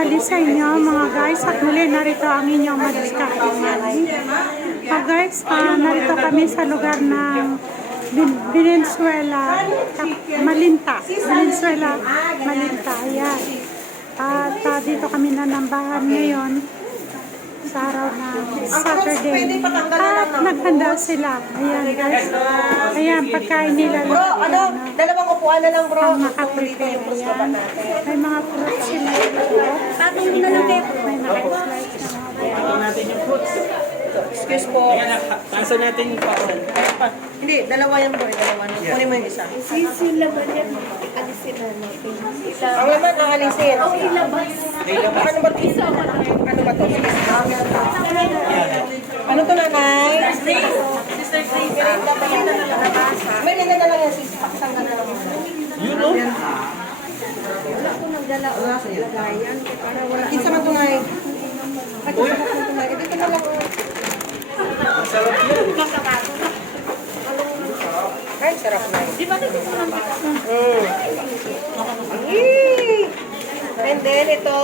Tanghali sa inyo mga guys at muli narito ang inyong madiskarte money. Ah guys, ah, narito kami sa lugar ng Venezuela, Malinta. Venezuela, Malinta. Ayan. At ah, dito kami nanambahan ngayon sa araw ng Saturday. At naghanda sila. Ayan guys. Ayan, pagkain nila. Bro, ano? Dalawang upuan na lang, bro. Ang puso ba Ayan. natin? May mga fruits sila. Patong na lang kayo. May naka-slice na mga Ito natin yung fruits. Excuse po. Na, tanso natin yung parcel. Pa, hindi, dalawa yan, bro. Dalawa. Kunin mo yung isa. Yung laman yan, alisin na natin. Ang laman, ang alisin. Oh, ilabas. Ano ba ito? Ano ba ito? Ano to, nanay? Sister Grace. May nila na lang yan, sis. Pakisang ka na lang. Yun no? Wala ko nang dala o lagayan. Para wala. Kinsa man tunay. At kinsa man tunay. Eh, Dito na lang. Sarap yan. Ay, sarap na yun. Di ba nito sa mga Mm. Yee! And then ito,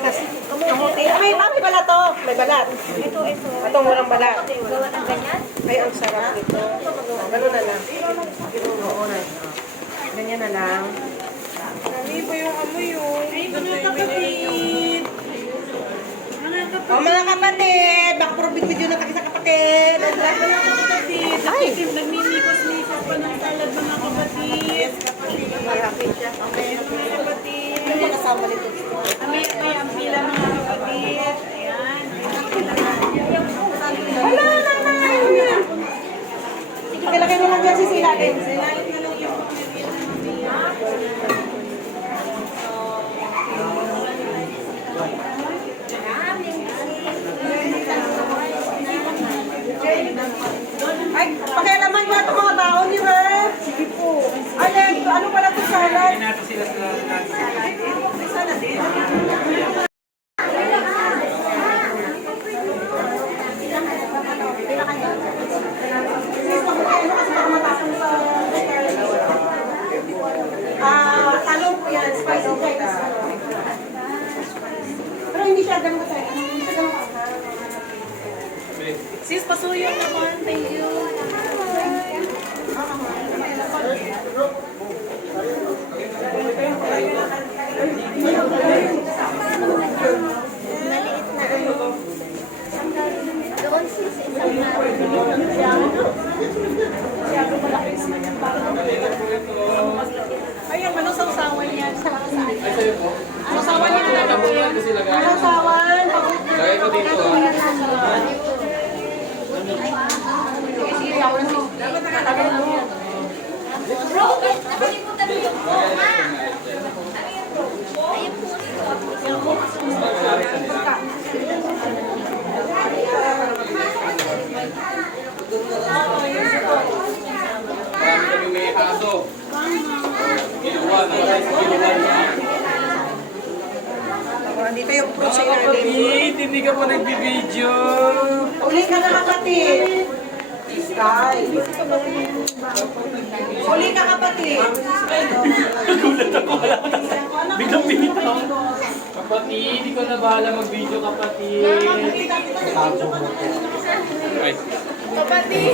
kasi kamuti. May mami pala to. May balat. Ito, ito. Itong walang balat. Gawa ng ganyan. Ay, ang sarap nito. Ganun na lang. Oo na. Ganyan na lang. Ano ba yung amoy yun? Ay, mga kapatid. Mga kapatid. Mga kapatid, baka puro video na kakisa Nakikim, nagmimikos-mikos pa ng salad mga kapatid. May happy siya. Okay. Mga kapatid. Ano kasama nito? Amay, amay, ang pila mga kapatid. Ayan. Wala na na! Pakilagay mo lang dyan si Sila din. Ay, pakialaman ko ito mga baon niyo ha. Sige po. Ay, ano pala ito salad? Kaya natin sila sa Ah, talong po yan, spicy Chinese. Pero hindi siya ganun kasi. Hindi siya ganun kasi. Sis, pasuyo naman. Thank you. Maliit na ano. Doon sis, isang. Ayun, ano sausawan yan? Sausawan yan na lang yan. Ano sawan? Lagay ko dito ah. Bro, nakalimutan mo yung bunga. Ayun po. Marami kami may aso. Ginawa, namatay sa Andito yung fruits sa kapatid, hindi ka pa nagbibideo. Uli ka na kapatid. Sky. Uli ka kapatid. Biglang pinitaw. Kapatid, hindi ko na bahala mag-video kapatid. Ay. Kapatid!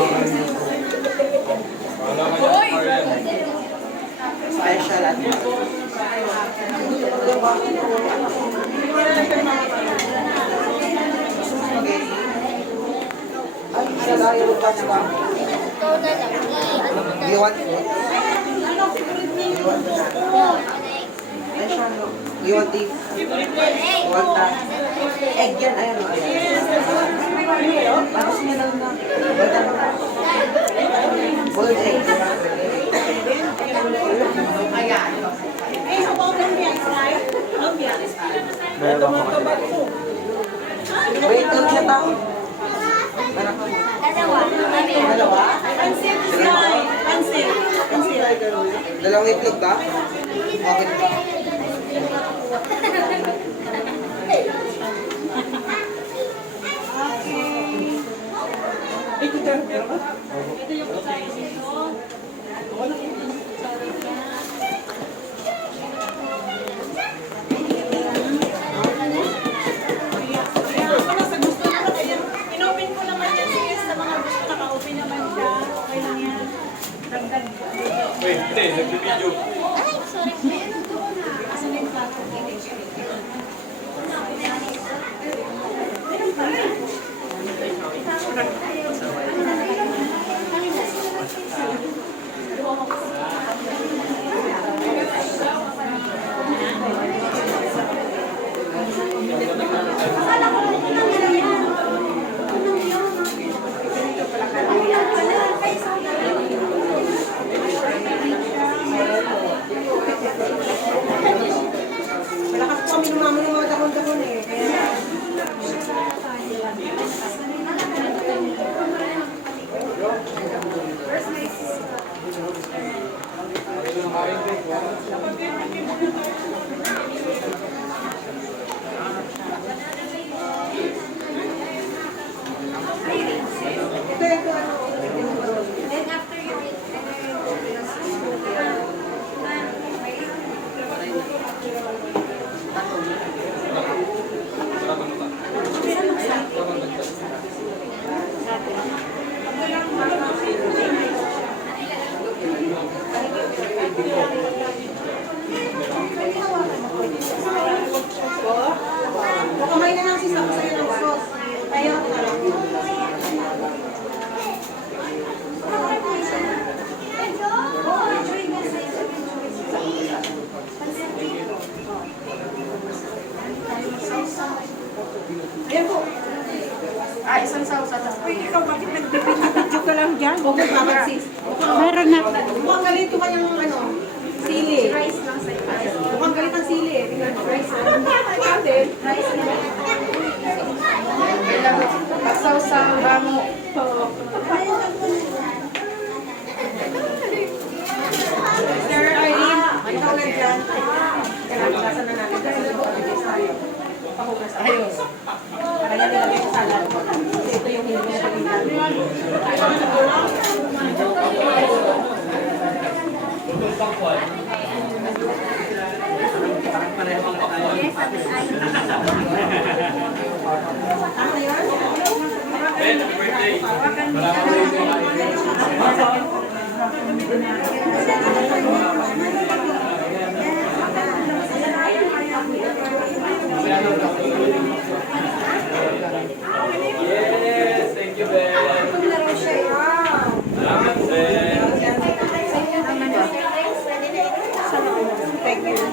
Ariel. Special at You want? You want the Hey! want that? Egg yan, ayan o. Tapos niya lang na. Bata na. Boiled egg. Wait, lang siya tao. Dalawa. Dalawa? Dalawang itlog ba? Okay. Wait, po. Ah, isang sauce. Uy, ikaw bakit nagbibidyo ka lang dyan? Huwag mo babagsis. Meron na. Mukhang galit yung kanyang ano, sili. Rice lang sa Mukhang galit ang sili eh. Tingnan mo. Rice. Ano? Rice. Rice. Pasaw-saw, bango. Sir Irene, ikaw lang dyan. Kalaglasan na natin. Pahugas. Kaya nilagay sa salad. Ito yung hindi na Ben, birthday. Maraming Yes, thank you, Ben. Salamat, Ben. Thank you.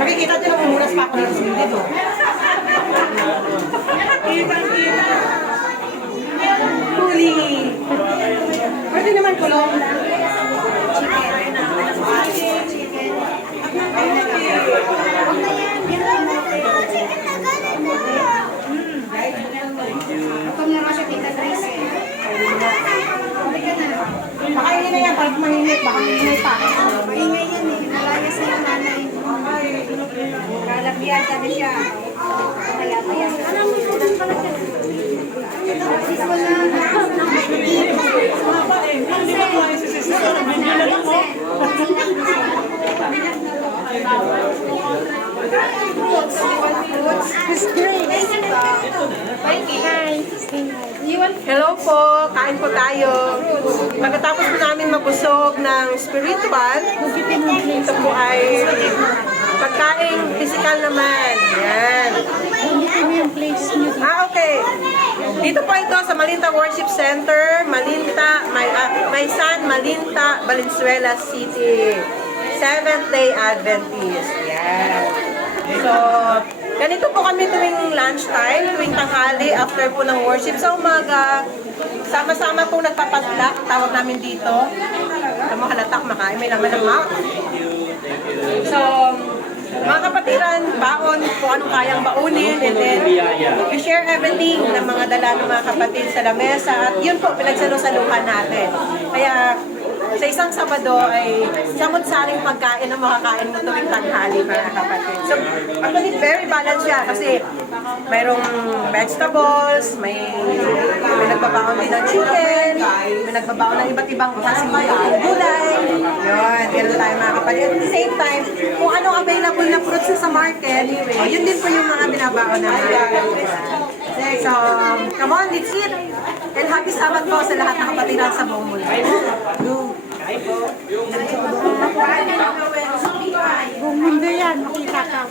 Nakikita niyo na umuras pa ako dito. Dito. Kitang-kita. Huli. Pwede naman kulong. Baka yun na mahinit, baka mahinit pa. Maingay yan eh. Malayas na yung nanay. Kalagyan ka na siya. Kaya pa yan. Alam mo, sudan pala siya. Sis, wala. Hello po, kain po tayo. Pagkatapos po namin mabusog ng spiritual, ito po ay pagkain physical naman. Yan. Ah, okay. Dito po ito sa Malinta Worship Center, Malinta, May, ah, Maysan, Malinta, Valenzuela City. Seventh-day Adventist. Yan. So, ganito po kami tuwing lunchtime, tuwing tanghali, after po ng worship sa umaga. Sama-sama po nagpapadlak, tawag namin dito. Sa mga halatak, makain, may laman ng mouth. So, mga kapatiran, baon kung anong kayang baunin and then you share everything ng mga dala ng mga kapatid sa lamesa at yun po pinagsalo-saluhan natin. Kaya sa isang Sabado ay samot-saring pagkain ang makakain mo tuwing tanghali mga kapatid. So, actually very balanced siya kasi mayroong vegetables, may, may nagbabaon din ng chicken, may nagbabaon ng iba't ibang klaseng gulay. Yun, ganun tayo mga kapatid. At the same time, kung anong available na fruits sa market, oh, yun din po yung mga binabaon namin. So, come on, let's eat! And happy Sabbath po sa lahat ng kapatiran sa buong mundo. Buong mundo yan, makita ka.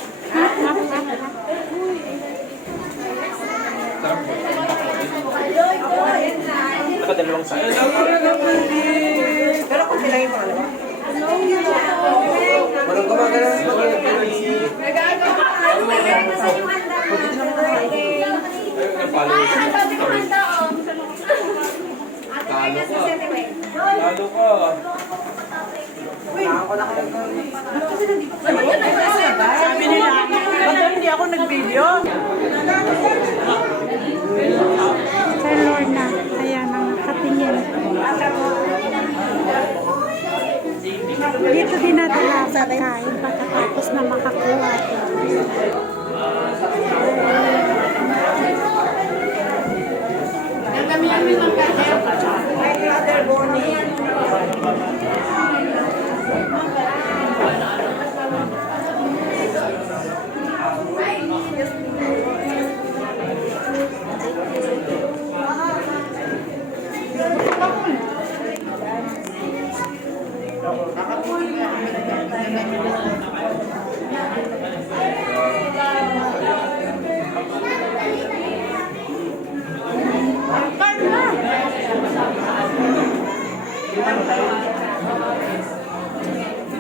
Nakadalawang sa'yo. Pero kung sila yung pangalawa. Walang gumagana sa pag-ibig. Lalo ka. Sabi nila, ba't hindi ako nag-video? Kay Lorna, ayan ang nakatingin. Dito dinadala ang pagkain pagkatapos na makakuha.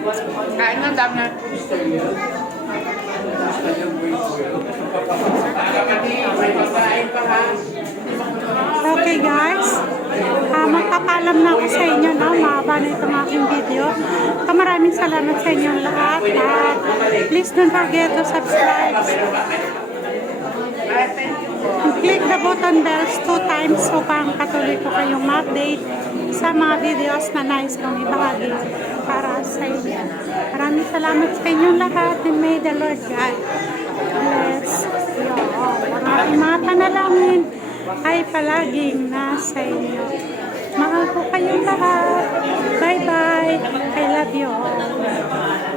Kain ng dami na. Okay guys, uh, magpapalam na ako sa inyo na mahaba na itong aking video. So, maraming salamat sa inyong lahat at please don't forget to subscribe. Click the button bells two times upang patuloy ko kayong ma-update sa mga videos na nais kong ibahagi sa inyo. Maraming salamat sa inyong lahat and may the Lord God bless you all. Ang mga panalangin ay palaging nasa inyo. Mahal ko kayong lahat. Bye-bye. I love you all.